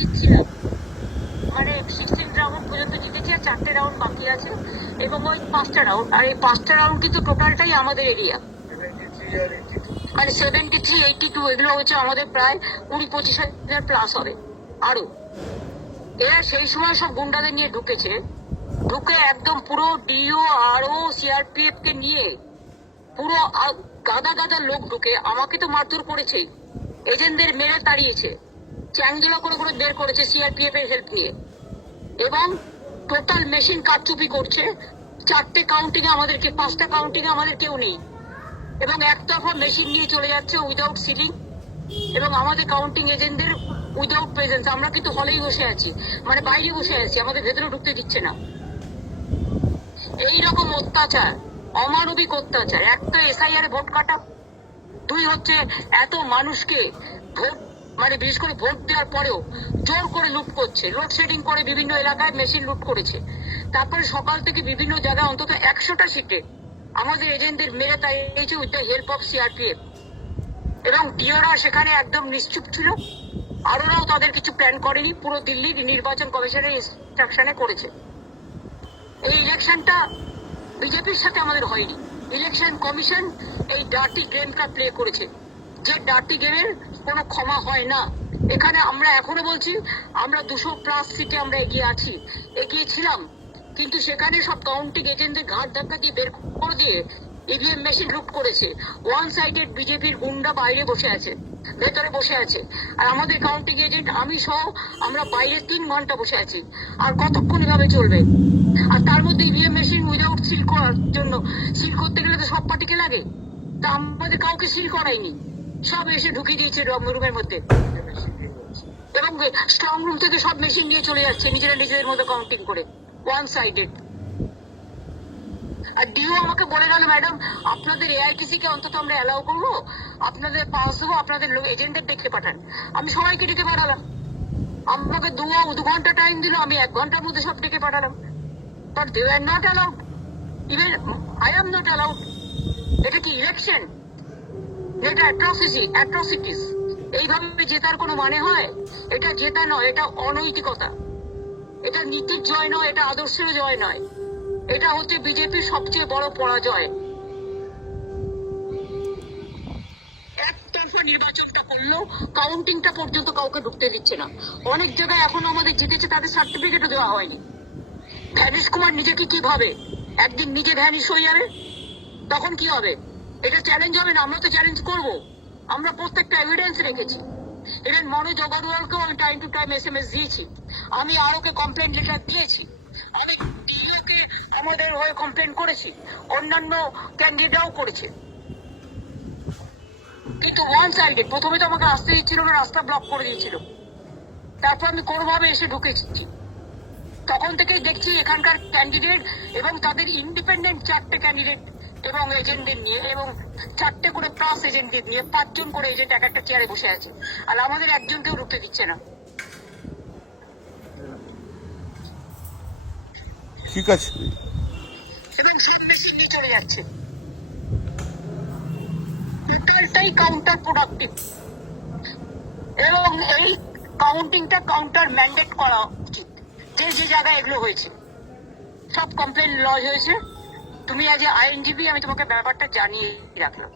জিতছিলাম, মানে 16 রাউন্ড পর্যন্ত জিতেছি, আর 4টে রাউন্ড বাকি আছে, এবং ওই 5টা রাউন্ড, আর এই 5টা রাউন্ড কিন্তু টোটালটাই আমাদের এরিয়া, মানে 73, 82 এগুলো হচ্ছে আমাদের প্রায় 20-25 হাজার প্লাস হবে আরো। এরা সেই সময় সব গুন্ডাদের নিয়ে ঢুকেছে, ঢুকে একদম পুরো ডিও আরও সিআরপিএফ কে নিয়ে পুরো গাদা গাদা লোক ঢুকে আমাকে তো মারধর করেছেই, এজেন্টদের মেরে তাড়িয়েছে, চ্যাংজেলা করে করে বের করেছে সিআরপিএফ এর হেল্প নিয়ে, এবং টোটাল মেশিন কারচুপি করছে। 4টে কাউন্টিং এ আমাদেরকে, 5টা কাউন্টিং এ আমাদের কেউ নেই, এবং একতরফা মেশিন নিয়ে চলে যাচ্ছে উইদাউট সিটিং, এবং আমাদের কাউন্টিং এজেন্টদের উইদাউট প্রেজেন্স। আমরা কিন্তু হলেই বসে আছি, মানে বাইরে বসে আছি, আমাদের ভেতরে ঢুকতে দিচ্ছে না। এইরকম অত্যাচার, অমানবিক অত্যাচার। এক তো এসআইআর ভোট কাটা, 2 হচ্ছে এত মানুষকে ভোট, মানে বিশেষ করে ভোট দেওয়ার পরেও জোর করে লুট করছে, লোডশেডিং করে বিভিন্ন এলাকায় মেশিন লুট করেছে। তারপরে সকাল থেকে বিভিন্ন জায়গায় অন্তত 100টা সিটে আমাদের এজেন্টদের মেরে তাড়িয়েছে with the help of CRPF, এবং ডিওরা সেখানে একদম নিশ্চুপ ছিল, আরোরাও তাদের কিছু প্ল্যান করেনি, পুরো দিল্লির নির্বাচন কমিশনের ইনস্ট্রাকশনে করেছে। এই ইলেকশনটা বিজেপির সাথে আমাদের হয়নি, ইলেকশন কমিশন এই ডার্টি গেমটা প্লে করেছে, যে ডার্টি গেমের কোনো ক্ষমা হয় না। এখানে আমরা এখনো বলছি, আমরা 200+ সিটে আমরা এগিয়ে আছি, এগিয়ে ছিলাম, কিন্তু সেখানে সব কাউন্টিং এজেন্টদের ঘাট ধাক্কা দিয়ে বের করে দিয়ে ইভিএম মেশিন লুট করেছে। ওয়ান সাইডেড বিজেপির গুন্ডা বাইরে বসে আছে, ভেতরে বসে আছে, আর আমাদের কাউন্টিং এজেন্ট আমি সহ আমরা বাইরে 3 ঘন্টা বসে আছি। আর কতক্ষণ এভাবে চলবে? আর তার মধ্যে ইভিএম মেশিন উইদাউট সিল করার জন্য, সিল করতে গেলে তো সব পার্টিকে লাগে, তা আমাদের কাউকে সিল করায়নি, সব এসে ঢুকিয়ে দিয়েছে রুমের মধ্যে, এবং স্ট্রং রুম থেকে সব মেশিন নিয়ে চলে যাচ্ছে নিজেরা নিজেদের মধ্যে কাউন্টিং করে, ওয়ান সাইডেড। আর ডিও আমাকে বলে গেল, ম্যাডাম আপনাদের এআইটিসি কে অন্তত আমরা অ্যালাউ করবো, আপনাদের পাস দেবো, আপনাদের এজেন্টদের দেখে পাঠান। আমি সবাইকে ডেকে পাঠালাম, আমাকে 2 ঘন্টা টাইম দিল, আমি 1 ঘন্টার মধ্যে সব ডেকে পাঠালাম, but they are not allowed, even I am not allowed. এটা কি ইলেকশন? এটা অ্যাট্রসিটিস। এইভাবে জেতার কোনো মানে হয়? এটা জেতা নয়, এটা অনৈতিকতা, এটা নীতির জয় নয়, এটা আদর্শের জয় নয়, এটা হচ্ছে বিজেপির সবচেয়ে বড় পরাজয়। একতরফা নির্বাচনটা করলো, কাউন্টিংটা পর্যন্ত কাউকে ঢুকতে দিচ্ছে না। অনেক জায়গায় এখনো আমাদের জিতেছে, তাদের সার্টিফিকেটও দেওয়া হয়নি। ভ্যানিশ কুমার নিজেকে কি ভাবে? একদিন নিজে ভ্যানিশ হয়ে যাবে, তখন কি হবে? এটা চ্যালেঞ্জ হবে না? আমরা তো চ্যালেঞ্জ করবো, আমরা প্রত্যেকটা এভিডেন্স রেখেছি। ইভেন মনোজ অগরওয়ালকেও আমি টাইম টু টাইম SMS দিয়েছি, আমি আরোকে কমপ্লেন লেটার দিয়েছি, আমি ডিওকে আমাদের হয়ে কমপ্লেন করেছি, অন্যান্য ক্যান্ডিডেটরাও করেছে, কিন্তু ওয়ান সাইডেড। প্রথমে তো আমাকে আসতে দিচ্ছিল না, রাস্তা ব্লক করে দিয়েছিল, তারপর আমি কোনোভাবে এসে ঢুকেছি। তখন থেকেই দেখছি এখানকার ক্যান্ডিডেট এবং তাদের ইন্ডিপেন্ডেন্ট 4টে ক্যান্ডিডেট এবং এজেন্টদের নিয়ে, এবং 4টে করে প্লাস এজেন্টদের নিয়ে 5 জন করে এজেন্ট এক একটা চেয়ারে বসে আছে, আর আমাদের একজনকেও ঢুকতে দিচ্ছে না। ঠিক আছে, এবং সব মেশিন নিয়ে চলে যাচ্ছে, টোটালটাই কাউন্টার প্রোডাক্টিভ, এবং এই কাউন্টিংটা কাউন্টার ম্যান্ডেট করা উচিত। যে যে জায়গায় এগুলো হয়েছে সব কমপ্লেন লজ হয়েছে, তুমি আজ আইনজীবী, আমি তোমাকে ব্যাপারটা জানিয়ে রাখলাম।